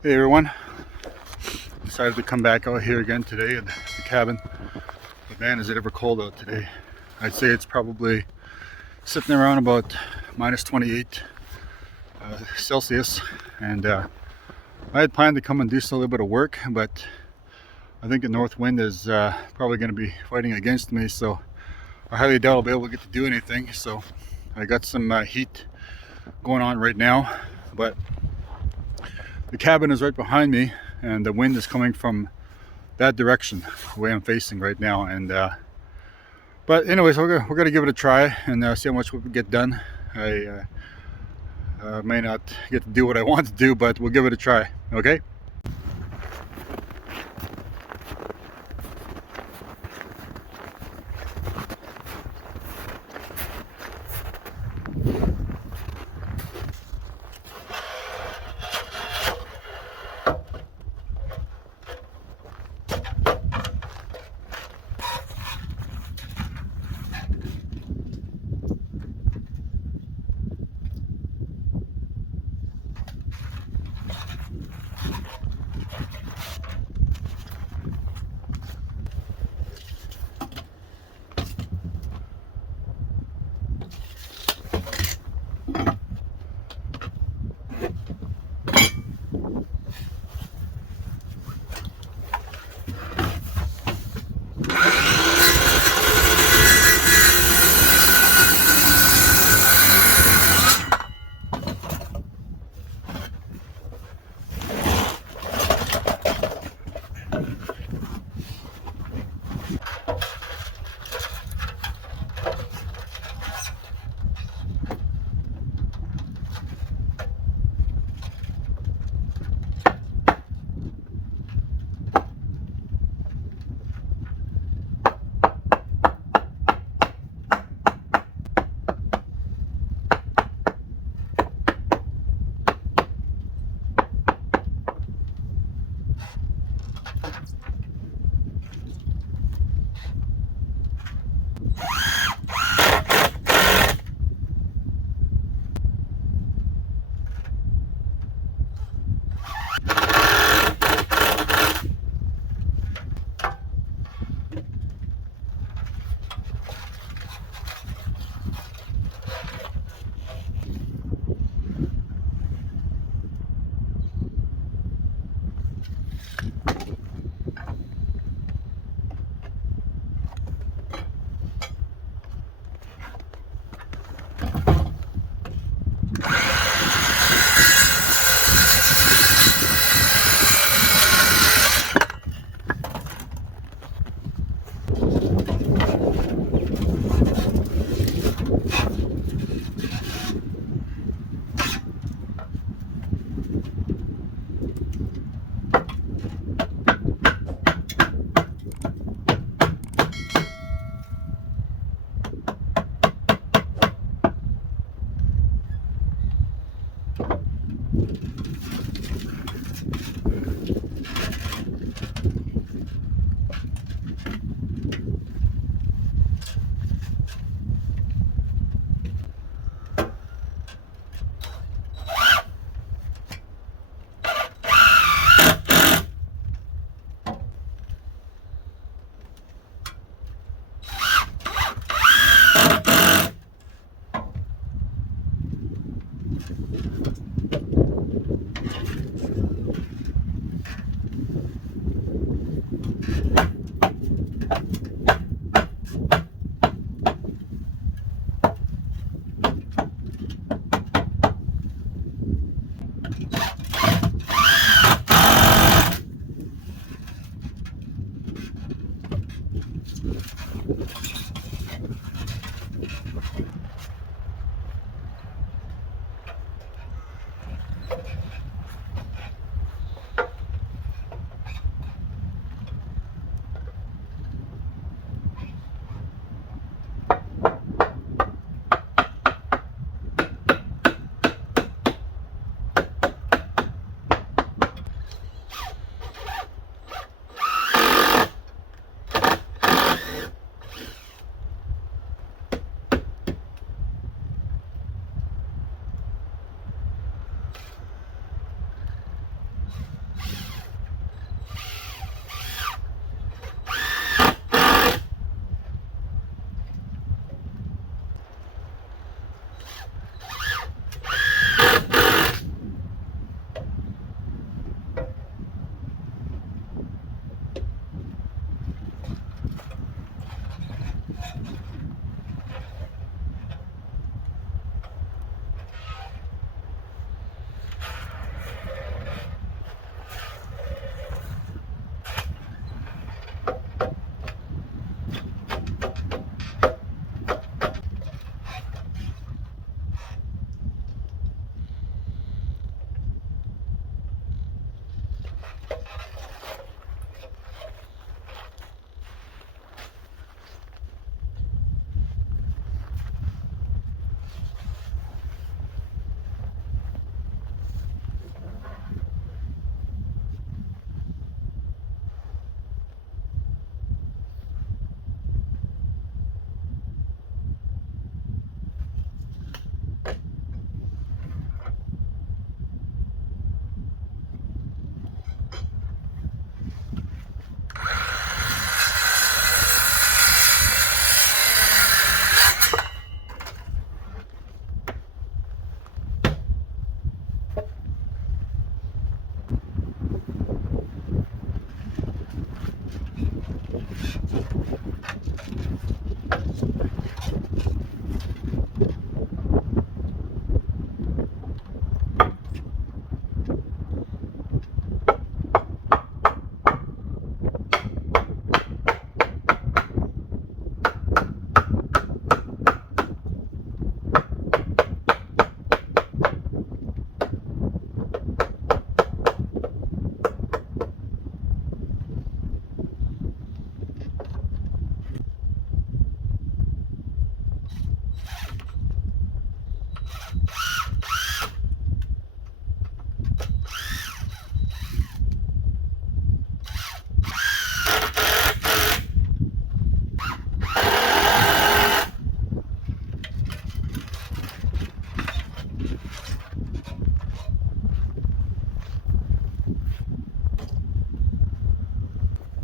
Hey everyone, decided to come back out here again today at the cabin. But man, is it ever cold out today. I'd say it's probably sitting around about minus 28 Celsius, and I had planned to come and do a little bit of work, but I think the north wind is probably going to be fighting against me, so I highly doubt I'll be able to get to do anything. So I got some heat going on right now, but the cabin is right behind me and the wind is coming from that direction, the way I'm facing right now. And but anyways, we're gonna give it a try and see how much we can get done. I may not get to do what I want to do, but we'll give it a try. Okay.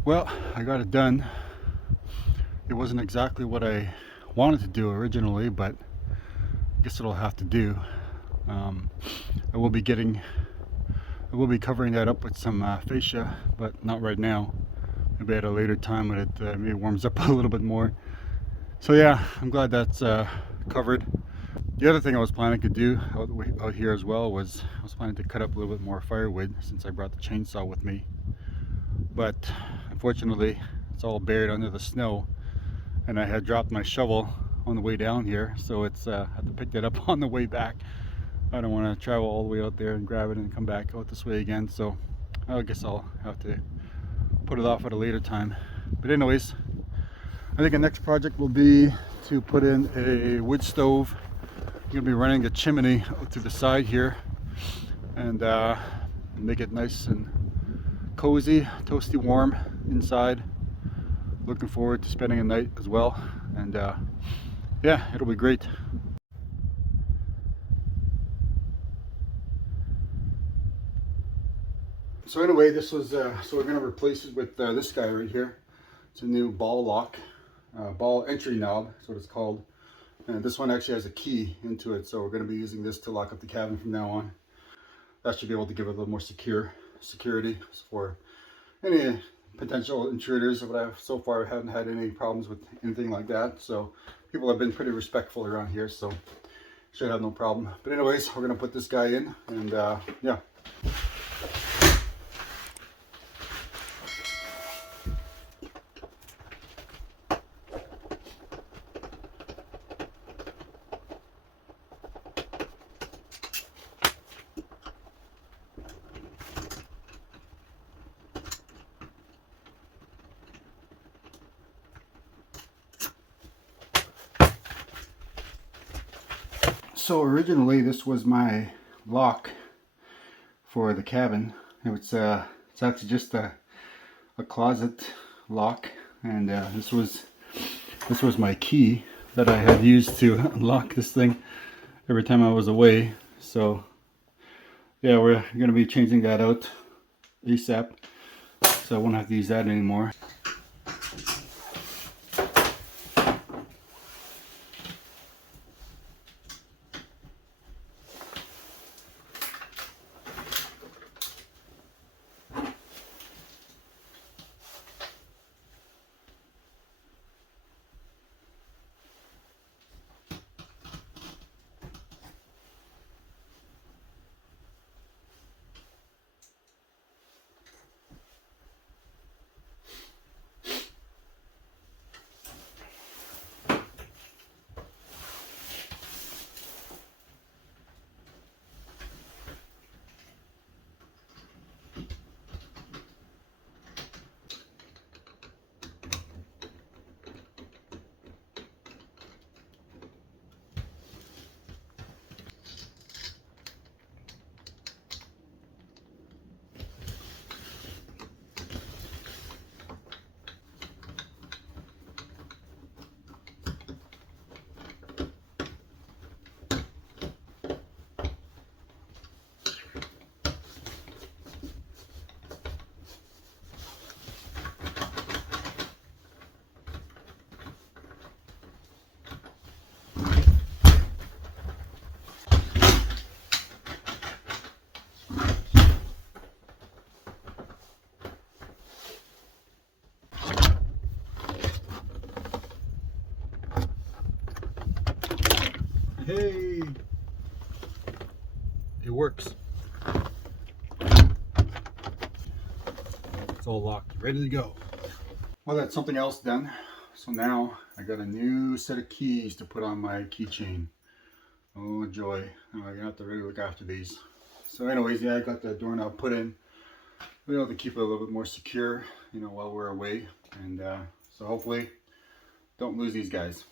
Well, I got it done. It wasn't exactly what I wanted to do originally, but I guess it'll have to do. I will be covering that up with some fascia, but not right now. Maybe at a later time when it maybe warms up a little bit more. So yeah, I'm glad that's covered. The other thing I was planning to do out here as well was I was planning to cut up a little bit more firewood since I brought the chainsaw with me. But unfortunately, it's all buried under the snow, and I had dropped my shovel on the way down here, so it's I have to pick that up on the way back. I don't want to travel all the way out there and grab it and come back out this way again, so I guess I'll have to put it off at a later time. But anyways, I think the next project will be to put in a wood stove. I'm going to be running a chimney out to the side here and make it nice and cozy, toasty warm inside. Looking forward to spending a night as well, and yeah, it'll be great. So anyway, this was so we're going to replace it with this guy right here. It's a new ball lock, ball entry knob, that's what it's called. And this one actually has a key into it, so we're going to be using this to lock up the cabin from now on. That should be able to give it a little more security for any potential intruders. But so far I haven't had any problems with anything like that. So people have been pretty respectful around here, so should have no problem. But anyways, we're going to put this guy in, and yeah. So originally this was my lock for the cabin. It's actually just a closet lock, and this was my key that I had used to unlock this thing every time I was away. So yeah, we're going to be changing that out ASAP, so I won't have to use that anymore. it works. It's all locked, ready to go. Well, that's something else done. So now I got a new set of keys to put on my keychain. Oh joy, I'm gonna have to really look after these. So anyways, yeah, I got the doorknob put in. We're able to keep it a little bit more secure, you know, while we're away. And so hopefully don't lose these guys.